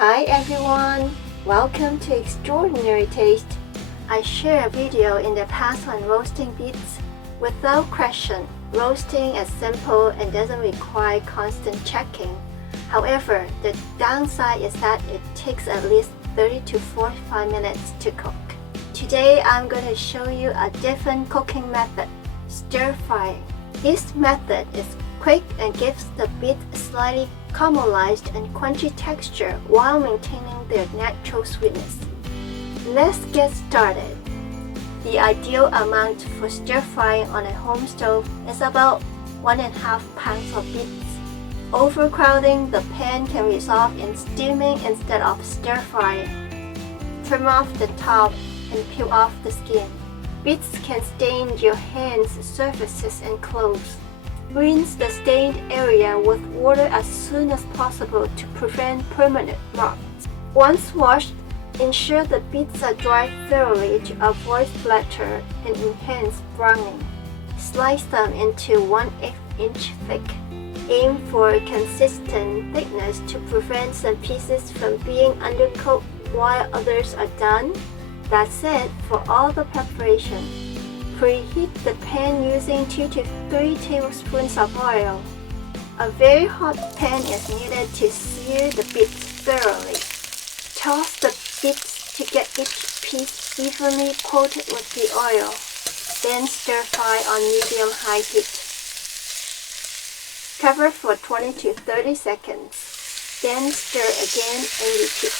Hi everyone, welcome to Extraordinary Taste. I shared a video in the past on roasting beets. Without question, roasting is simple and doesn't require constant checking. However, the downside is that it takes at least 30 to 45 minutes to cook. Today I'm going to show you a different cooking method, stir frying. This method is quick and gives the beets a slightly caramelized and crunchy texture while maintaining their natural sweetness. Let's get started. The ideal amount for stir frying on a home stove is about 1.5 pounds of beets. Overcrowding the pan can result in steaming instead of stir frying. Trim off the top and peel off the skin. Beets can stain your hands, surfaces, and clothes. Rinse the stained area with water as soon as possible to prevent permanent marks. Once washed, ensure the beets are dried thoroughly to avoid splatter and enhance browning. Slice them into 1/8 inch thick. Aim for a consistent thickness to prevent some pieces from being undercooked while others are done. That's it for all the preparation. Preheat the pan using 2 to 3 tablespoons of oil. A very hot pan is needed to sear the beets thoroughly. Toss the beets to get each piece evenly coated with the oil. Then stir fry on medium-high heat. Cover for 20 to 30 seconds. Then stir again and repeat.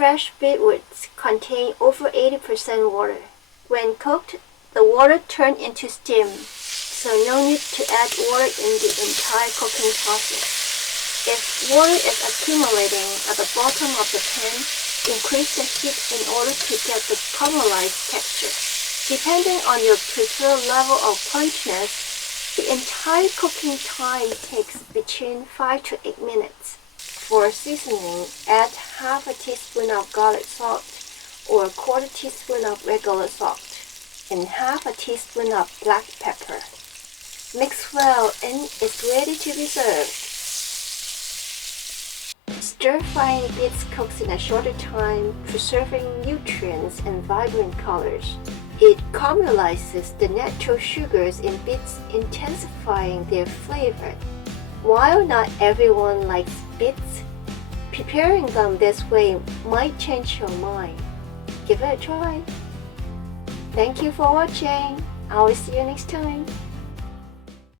Fresh beetroots contain over 80% water. When cooked, the water turns into steam, so no need to add water in the entire cooking process. If water is accumulating at the bottom of the pan, increase the heat in order to get the caramelized texture. Depending on your preferred level of crunchiness, the entire cooking time takes between 5 to 8 minutes. For seasoning, add half a teaspoon of garlic salt or a quarter teaspoon of regular salt and half a teaspoon of black pepper. Mix well and it's ready to be served. Stir-frying beets cooks in a shorter time, preserving nutrients and vibrant colors. It caramelizes the natural sugars in beets, intensifying their flavor. While not everyone likes beets, preparing them this way might change your mind. Give it a try. Thank you for watching. I will see you next time.